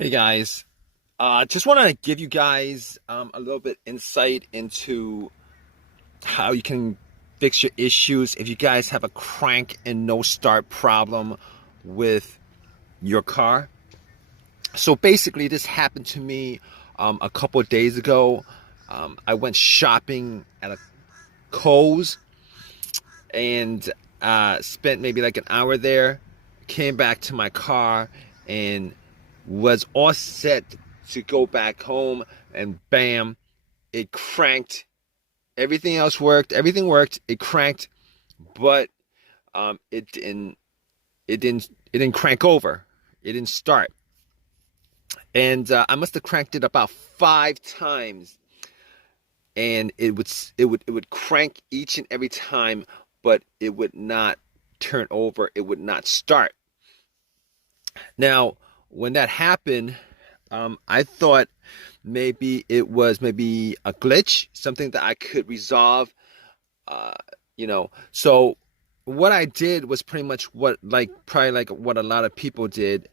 Hey guys, just want to give you guys a little bit insight into how you can fix your issues if you guys have a crank and no start problem with your car. So basically, this happened to me a couple of days ago. I went shopping at a Kohl's and spent maybe like an hour there. Came back to my car and was all set to go back home, and bam, it cranked. Everything else worked. Everything worked. It cranked, but it didn't. It didn't crank over. It didn't start, and I must have cranked it about 5 times, and it would crank each and every time, but it would not turn over. It would not start. Now, when that happened, I thought maybe it was maybe a glitch, something that I could resolve. Uh, so what I did was pretty much what, like, probably like what a lot of people did.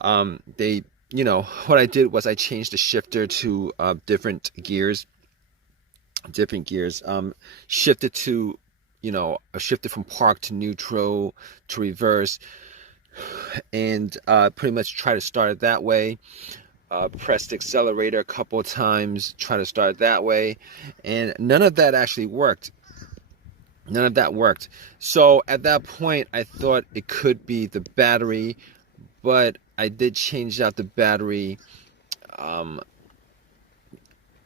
What I did was I changed the shifter to different gears. Shifted to, I shifted from park to neutral to reverse, and pretty much try to start it that way. Pressed the accelerator a couple of times, try to start it that way, and none of that actually worked. None of that worked. So at that point, I thought it could be the battery, but I did change out the battery um,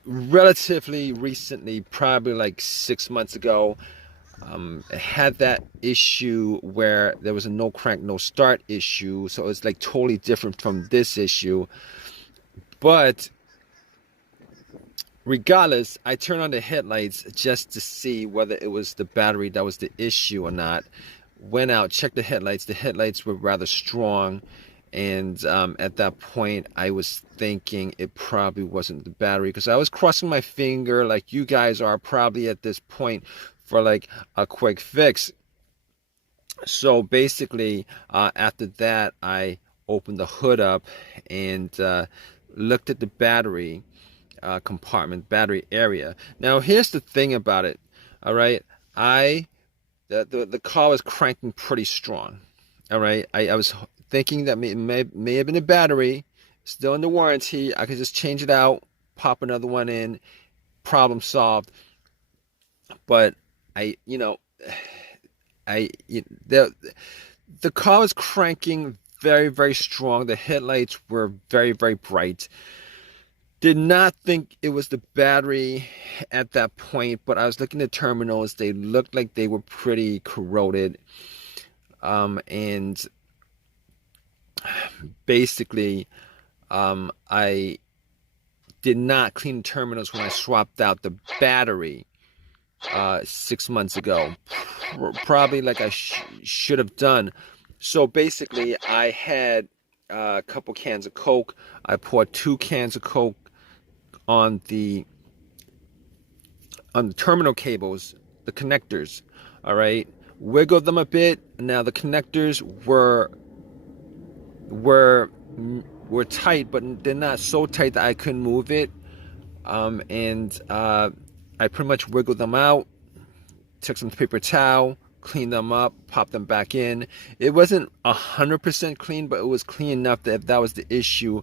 relatively recently, probably like 6 months ago. It had that issue where there was a no crank, no start issue, so it's like totally different from this issue. But regardless, I turned on the headlights just to see whether it was the battery that was the issue or not. Went out, checked the headlights. The headlights were rather strong. And at that point, I was thinking it probably wasn't the battery, because I was crossing my finger like you guys are probably at this point for like a quick fix. So basically, after that, I opened the hood up and looked at the battery compartment, battery area. Now, here's the thing about it. All right, the car was cranking pretty strong. All right, I was thinking that may have been a battery, still under warranty. I could just change it out, pop another one in, problem solved. But I, you know, I the car was cranking very, very strong. The headlights were very, very bright. Did not think it was the battery at that point, but I was looking at terminals. They looked like they were pretty corroded. And basically, I did not clean the terminals when I swapped out the battery 6 months ago. Probably like I should have done. So basically, I had a couple cans of Coke. I poured 2 cans of Coke on the terminal cables, the connectors. All right, wiggled them a bit. Now the connectors were tight, but they're not so tight that I couldn't move it. And I pretty much wiggled them out. Took some paper towel, cleaned them up, popped them back in. It wasn't 100% clean, but it was clean enough that if that was the issue,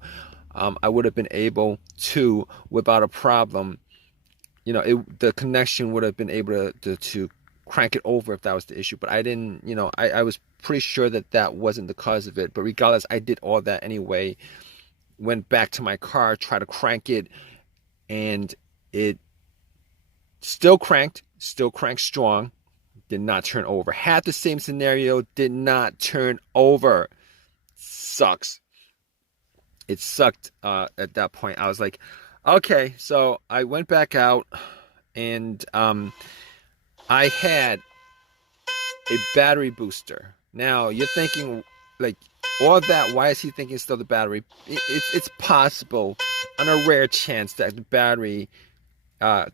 I would have been able to, without a problem, the connection would have been able to crank it over if that was the issue. But I didn't, I was pretty sure that that wasn't the cause of it. But regardless, I did all that anyway. Went back to my car, tried to crank it, and it still cranked strong, did not turn over. Had the same scenario, did not turn over. Sucks. It sucked at that point. I was like, okay, so I went back out, and I had a battery booster. Now you're thinking, like, all that, why is he thinking it's still the battery? It's possible, on a rare chance, that the battery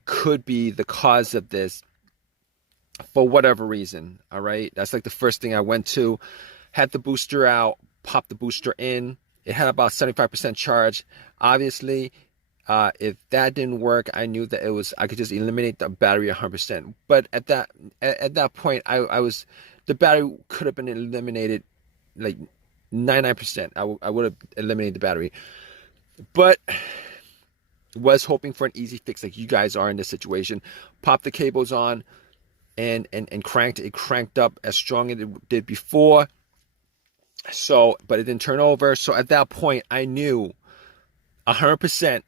could be the cause of this for whatever reason. All right, that's like the first thing I went to. Had the booster out, popped the booster in. it had about 75% charge. Obviously, if that didn't work, I knew that I could just eliminate the battery 100%. But at that point, the battery could have been eliminated like 99%. I would have eliminated the battery, but was hoping for an easy fix like you guys are in this situation. Popped the cables on and cranked it. Cranked up as strong as it did before. So, but it didn't turn over. So at that point, I knew 100%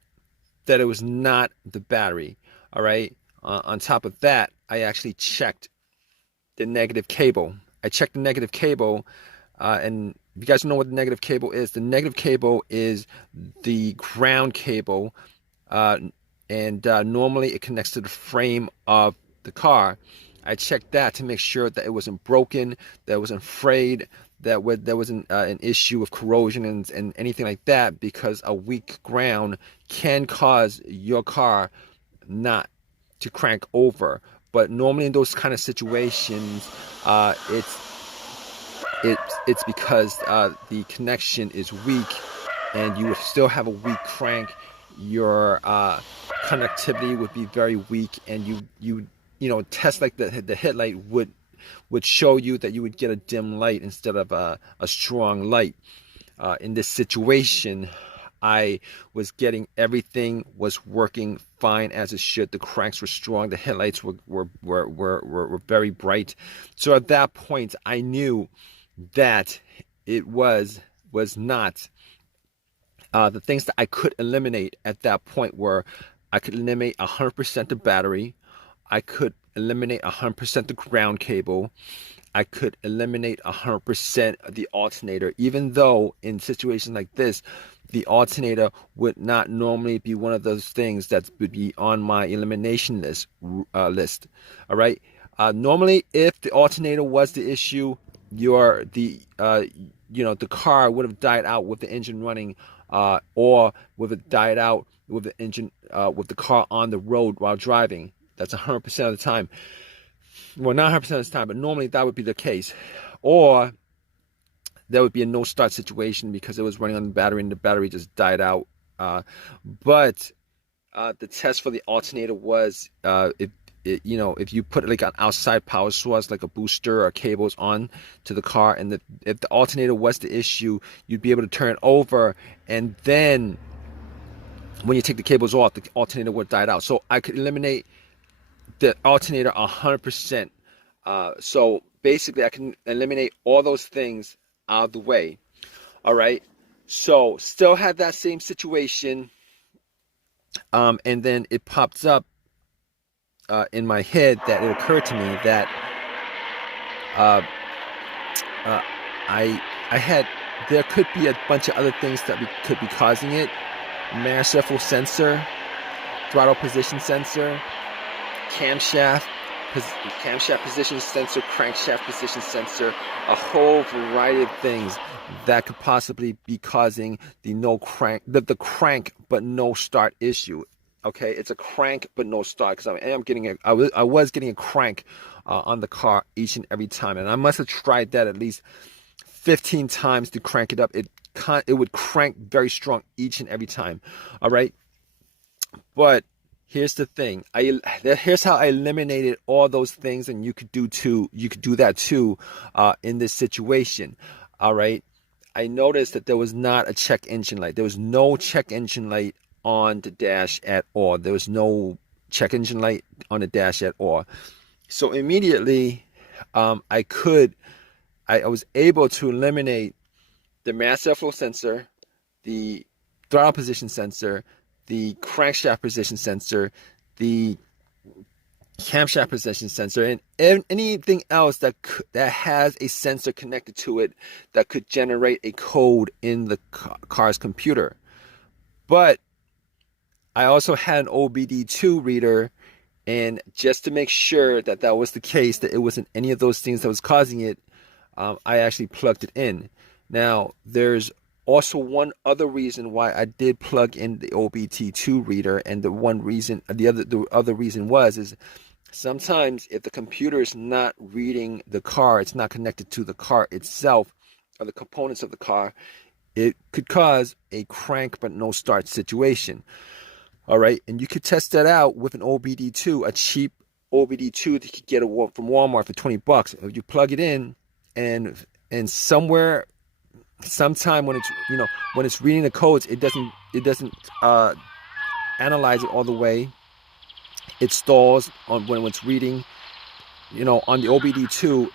that it was not the battery. All right. On top of that, I actually checked the negative cable. I checked the negative cable, and if you guys know what the negative cable is, the negative cable is the ground cable, and normally it connects to the frame of the car. I checked that to make sure that it wasn't broken, that it wasn't frayed, that there wasn't an issue of corrosion and anything like that, because a weak ground can cause your car not to crank over. But normally in those kind of situations, it's because the connection is weak, and you would still have a weak crank. Your connectivity would be very weak, and you test like the headlight would show you that you would get a dim light instead of a strong light. In this situation, I was getting everything was working fine as it should. The cranks were strong. The headlights were very bright. So at that point, I knew that it was not. The things that I could eliminate at that point were, I could eliminate 100% the battery. I could eliminate 100% the ground cable. I could eliminate 100% the alternator, even though in situations like this, the alternator would not normally be one of those things that would be on my elimination list. All right. Normally, if the alternator was the issue, the car would have died out with the engine running, or would have died out with the engine with the car on the road while driving. That's 100% of the time. Well, not 100% of the time, but normally that would be the case. Or there would be a no start situation because it was running on the battery and the battery just died out. But the test for the alternator was, if you put like an outside power source, like a booster or cables on to the car, and if the alternator was the issue, you'd be able to turn it over, and then when you take the cables off, the alternator would die out. So I could eliminate the alternator 100%. So basically, I can eliminate all those things out of the way. All right. So still had that same situation, and then it pops up in my head that it occurred to me that there could be a bunch of other things that could be causing it. Manifold sensor, throttle position sensor, camshaft position sensor, crankshaft position sensor, a whole variety of things that could possibly be causing the crank but no start issue. Okay, it's a crank but no start, because I was getting a crank on the car each and every time, and I must have tried that at least 15 times to crank it up. It would crank very strong each and every time. All right, but here's the thing. Here's how I eliminated all those things, and you could do that too in this situation. All right, I noticed that there was not a check engine light. There was no check engine light on the dash at all. There was no check engine light on the dash at all. So immediately, I was able to eliminate the mass airflow sensor, the throttle position sensor, the crankshaft position sensor, the camshaft position sensor, and anything else that has a sensor connected to it that could generate a code in the car's computer. But I also had an OBD2 reader, and just to make sure that was the case, that it wasn't any of those things that was causing it, I actually plugged it in. Now, there's also one other reason why I did plug in the OBD2 reader, and the other reason is sometimes if the computer is not reading the car, it's not connected to the car itself or the components of the car, it could cause a crank but no start situation. All right, and you could test that out with an OBD2, a cheap OBD2 that you could get from Walmart for 20 bucks. If you plug it in, and somewhere, sometime when it's reading the codes, it doesn't analyze it all the way. It stalls on when it's reading. On the OBD2,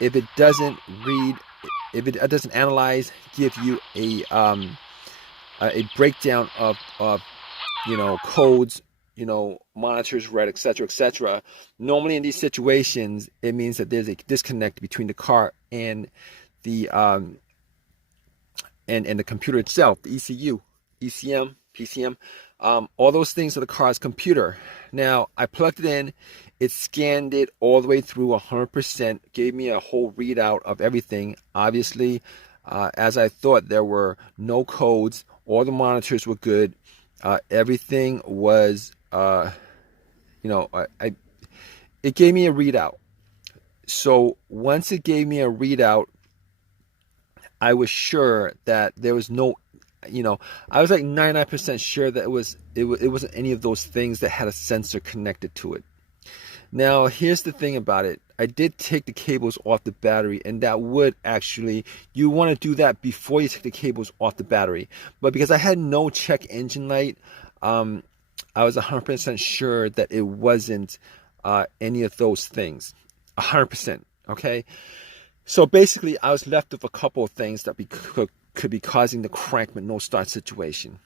if it doesn't read, if it doesn't analyze, give you a breakdown of codes, monitors read, etc., etc. Normally in these situations, it means that there's a disconnect between the car and the and the computer itself, the ECU, ECM, PCM, all those things are the car's computer. Now, I plugged it in, it scanned it all the way through 100%, gave me a whole readout of everything. Obviously, as I thought, there were no codes, all the monitors were good, everything was, it gave me a readout. So once it gave me a readout, I was sure that there was no, I was like 99% sure that it wasn't any of those things that had a sensor connected to it. Now, here's the thing about it. I did take the cables off the battery, and that would actually, you want to do that before you take the cables off the battery. But because I had no check engine light, I was 100% sure that it wasn't any of those things. 100%, okay? So basically, I was left with a couple of things that could be causing the crank but no start situation.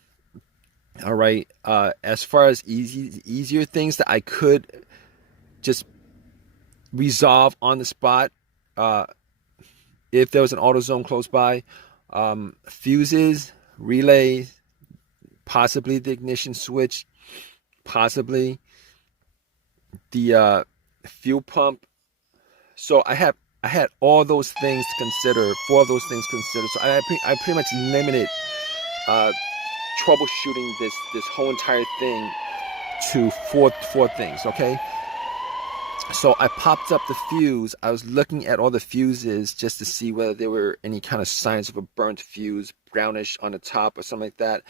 All right. As far as easier things that I could just resolve on the spot, if there was an AutoZone close by, fuses, relays, possibly the ignition switch, possibly the fuel pump. So I had all those things to consider, 4 of those things to consider. So I pretty much limited troubleshooting this whole entire thing to four things, okay? So I popped up the fuse. I was looking at all the fuses just to see whether there were any kind of signs of a burnt fuse, brownish on the top or something like that.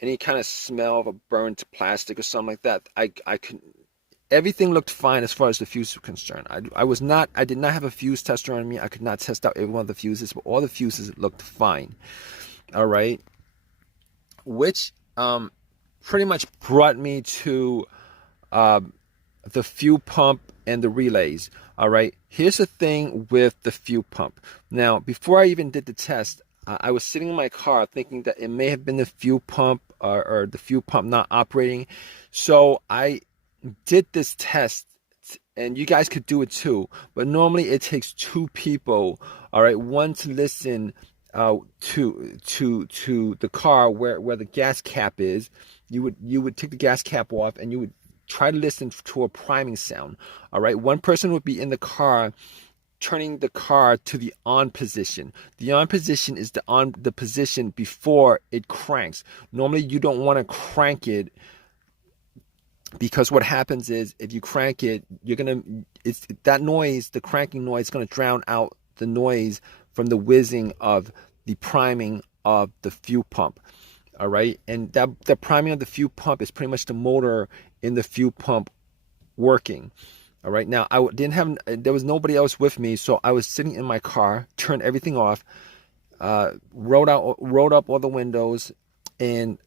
Any kind of smell of a burnt plastic or something like that. I couldn't. Everything looked fine as far as the fuse was concerned. I did not have a fuse tester on me. I could not test out every one of the fuses, but all the fuses looked fine. All right. Which pretty much brought me to the fuel pump and the relays. All right. Here's the thing with the fuel pump. Now, before I even did the test, I was sitting in my car thinking that it may have been the fuel pump or the fuel pump not operating. So I did this test, and you guys could do it too, but normally it takes 2 people, all right, one to listen to the car where the gas cap is. You would take the gas cap off, and you would try to listen to a priming sound. All right, one person would be in the car turning the car to the on position. The on position is the position before it cranks. Normally you don't want to crank it, because what happens is if you crank it, that noise, the cranking noise, is going to drown out the noise from the whizzing of the priming of the fuel pump. All right, and the priming of the fuel pump is pretty much the motor in the fuel pump working. All right, now there was nobody else with me, so I was sitting in my car, turned everything off, rolled up all the windows, and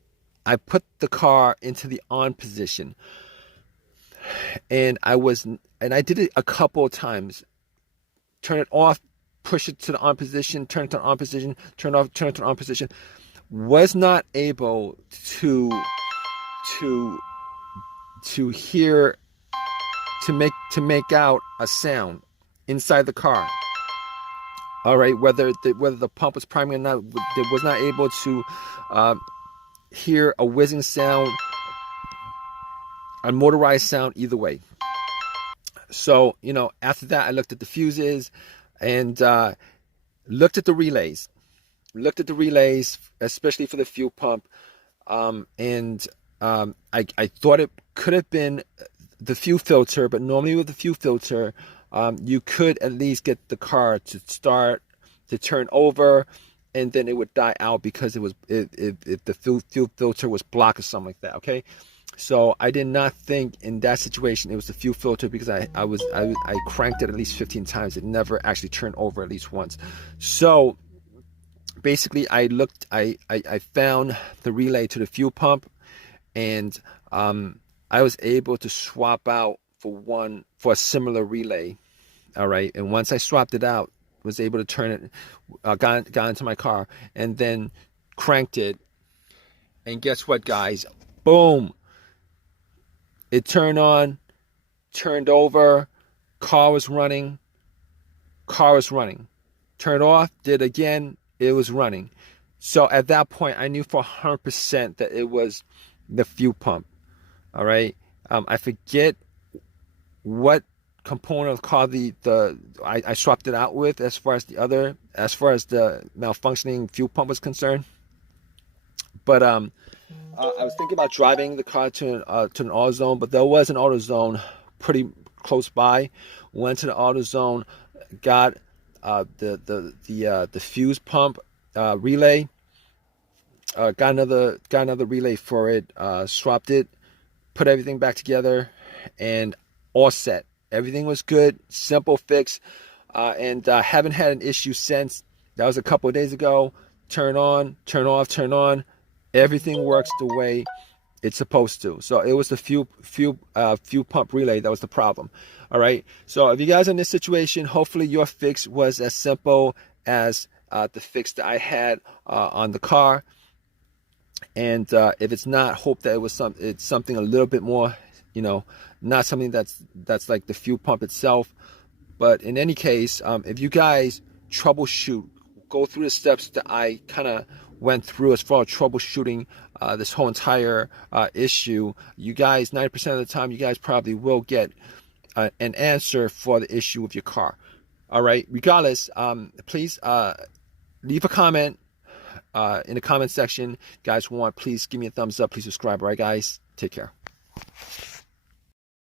I put the car into the on position, and I did it a couple of times. Turn it off, push it to the on position, turn it to the on position, turn it off, turn it to the on position. Was not able to hear, to make out a sound inside the car. All right, whether the pump was priming or not, it was not able to hear a whizzing sound, a motorized sound, either way. So, after that, I looked at the fuses and looked at the relays. Especially for the fuel pump. I thought it could have been the fuel filter, but normally with the fuel filter, you could at least get the car to start, to turn over, and then it would die out because if the fuel filter was blocked or something like that. Okay, so I did not think in that situation it was the fuel filter, because I cranked it at least 15 times. It never actually turned over at least once. So basically I found the relay to the fuel pump, and I was able to swap out for a similar relay. All right, and once I swapped it out, was able to turn it, got into my car, and then cranked it, and guess what, guys? Boom! It turned on, turned over, car was running. Turned off, did again, it was running. So at that point, I knew for 100% that it was the fuel pump. All right, I forget what component of the car I swapped it out with as far as the malfunctioning fuel pump was concerned. But I was thinking about driving the car to an AutoZone, but there was an AutoZone pretty close by. Went to the AutoZone, got the fuse pump relay, got another relay for it, swapped it, put everything back together, and all set. Everything was good, simple fix, and haven't had an issue since. That was a couple of days ago. Turn on, turn off, turn on. Everything works the way it's supposed to. So it was the fuel pump relay that was the problem. All right. So if you guys are in this situation, hopefully your fix was as simple as the fix that I had on the car. And if it's not, hope that it's something a little bit more, not something that's like the fuel pump itself. But in any case, if you guys troubleshoot, go through the steps that I kind of went through as far as troubleshooting this whole entire issue, you guys, 90% of the time, you guys probably will get an answer for the issue with your car. All right. Regardless, please leave a comment in the comment section. If you guys want, please give me a thumbs up. Please subscribe. All right, guys. Take care.